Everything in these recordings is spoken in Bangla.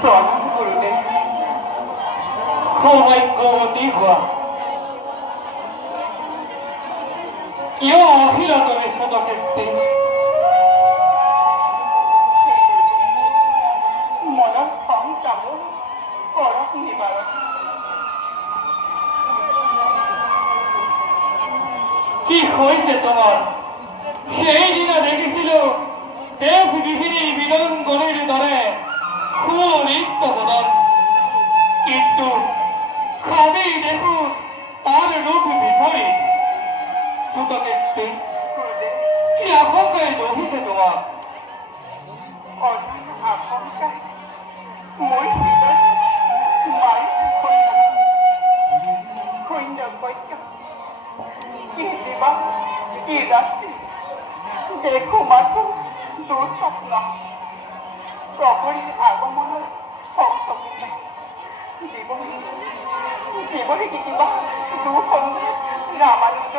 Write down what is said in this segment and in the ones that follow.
প্রণাম করবে সৌভাগ্যবতী হওয়া কেউ আহিল তুমি সদক্ষেত্রে মনৰ খং কামোৰ কৰক নিবাৰক কি হয়েছে তোমার সেই দিনে দেখেছিল দেশ বিহিনী বিলঙ্গনের দরে সুরিক্ত বদন কিন্তু খাদেই দেখুন তার রূপ বিপরীত সুতক্ষেত্রে কি আশঙ্কায় রহিছে তোমার আশঙ্কায় মই মাই সৈন্য বৈজ্ঞ কি দিবা কি রাত্রি দেখো মাত্র দুঃস্বপ্ন প্রহরীর আগমনের সংসপ্ন জীবনে কি কিবা দুঃসন্ধে রামানুজ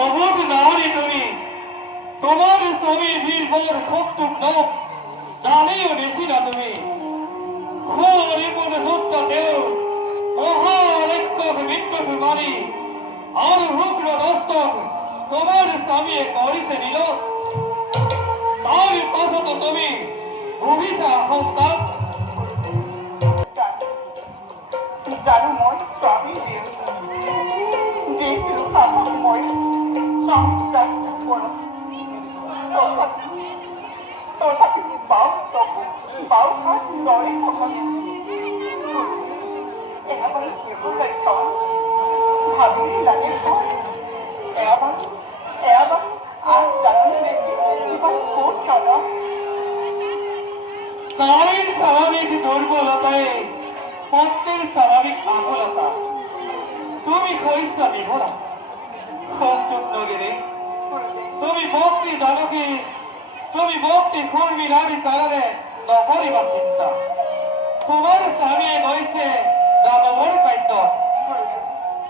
অবোধ নারী তুমি তোমার স্বামী বীরবর শত্রু নাম জানিও বেশি না তুমি হরিপদ সত্য দেও মহারেক্ষক বিদ্যুৎ মারি আর রুগ্ন দস্তক তোমার স্বামী করিছে নিল তার পাশত তুমি ভূমিষা আহঙ্কার জানো মই স্বামী দিয়েছিল আমার মই সংসার করো তথাপি বাউ তবু বাউ হাত লড়ে কখনো এবার কেবল ভাবি লাগে এবার আর জানলে এবার কোন খানা নারীর স্বাভাবিক দুর্বলতায় পত্রের স্বাভাবিক আকুলতা তুমি কইসা বিভরা সংযুক্ত নগরে তুমি ভক্তি দানকে তুমি ভক্তি কর্মী নারী কারণে নকরিবা চিন্তা তোমার স্বামী নইছে যাদবর কাদ্য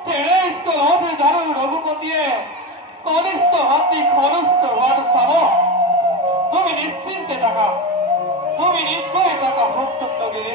তেরেষ্ট লভে জারু রঘুপতিয়ে কনিষ্ঠ হাতি খরস্থ হওয়ার সাব তুমি নিশ্চিন্তে থাকা তুমি নিশ্চয় থাকা ভক্ত নগরে